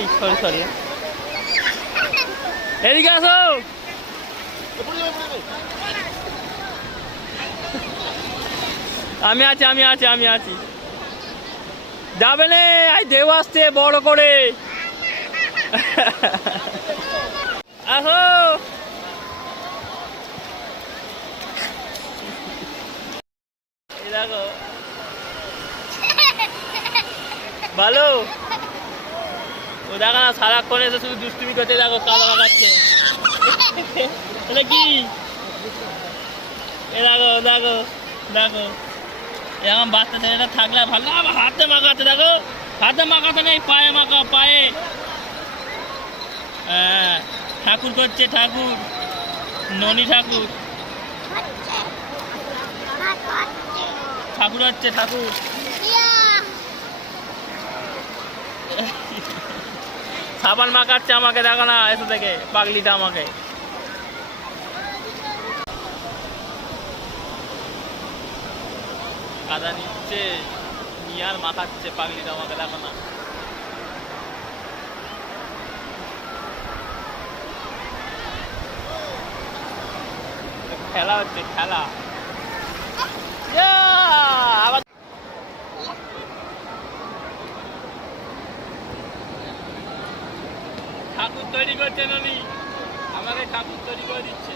এই sorry sorry, এদিকে আসো। আমি আছি আমি আছি আমি আছি, যাবে নে, আই দেব আসছে বড় করে। আসো, দেখো ভালো, ও দেখো না সারাক্ষণ এসে শুধু দুষ্টুমি করতে, দেখো কাদা লাগাচ্ছে। এটা কি, এ দেখো দেখো দেখো, এরকম বাচ্চা ছেলেটা থাকলে ভালো। আবার হাতে মাখাচ্ছে, দেখো হাতে মাখাতে নেই, পায়ে মাখা, পায়ে। হ্যাঁ, ঠাকুর করছে, ঠাকুর, ননি ঠাকুর, ঠাকুর হচ্ছে ঠাকুর। সাবান মাখাচ্ছে আমাকে, দেখো না এসে থেকে পাগলিটা আমাকে। কাদা নিচ্ছে, নিয়ে আর মাখাচ্ছে পাগলিটা আমাকে, দেখো না। খেলা হচ্ছে, খেলা। আবার ঠাকুর তৈরি করছে ননি, আমাকে ঠাকুর তৈরি করে দিচ্ছে।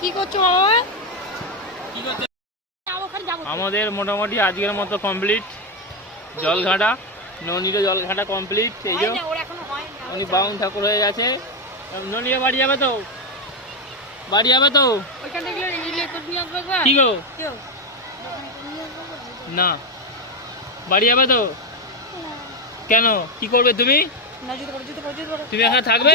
কি করছো বাবা? কি করছে? আমাদের মোটামুটি আজকের মতো কমপ্লিট জল ঘাটা, ননিরও জল ঘাটা কমপ্লিট। এই যে উনি বাউন ঠাকুর হয়ে গেছে। ননিও বাড়ি যাবে তো, বাড়ি যাবে তো? কি গো, না বাড়ি যাবে তো? কেন, কি করবে তুমি? তুমি এখানে থাকবে?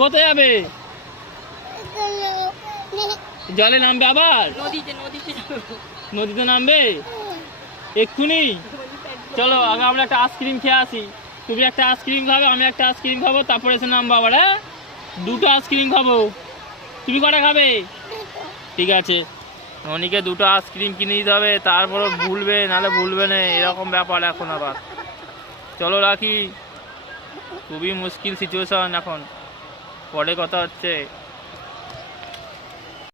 কোথায় যাবে? জলে নামবে আবার? নদীতে নামবে এক্ষুনি? চলো আগে আমরা একটা আইসক্রিম খেয়ে আসি। তুমি একটা আইসক্রিম খাবে, আমি একটা আইসক্রিম খাবো, তারপরে এসে নামবো আবার। হ্যাঁ, দুটো আইসক্রিম খাবো। তুমি কটা খাবে? ঠিক আছে, অনিকে দুটো আইসক্রিম কিনে দিতে হবে, তারপরে ভুলবে, নাহলে ভুলবে না, এরকম ব্যাপার এখন আবার। চলো রাখি, খুবই মুশকিল সিচুয়েশন এখন, পরে কথা হচ্ছে।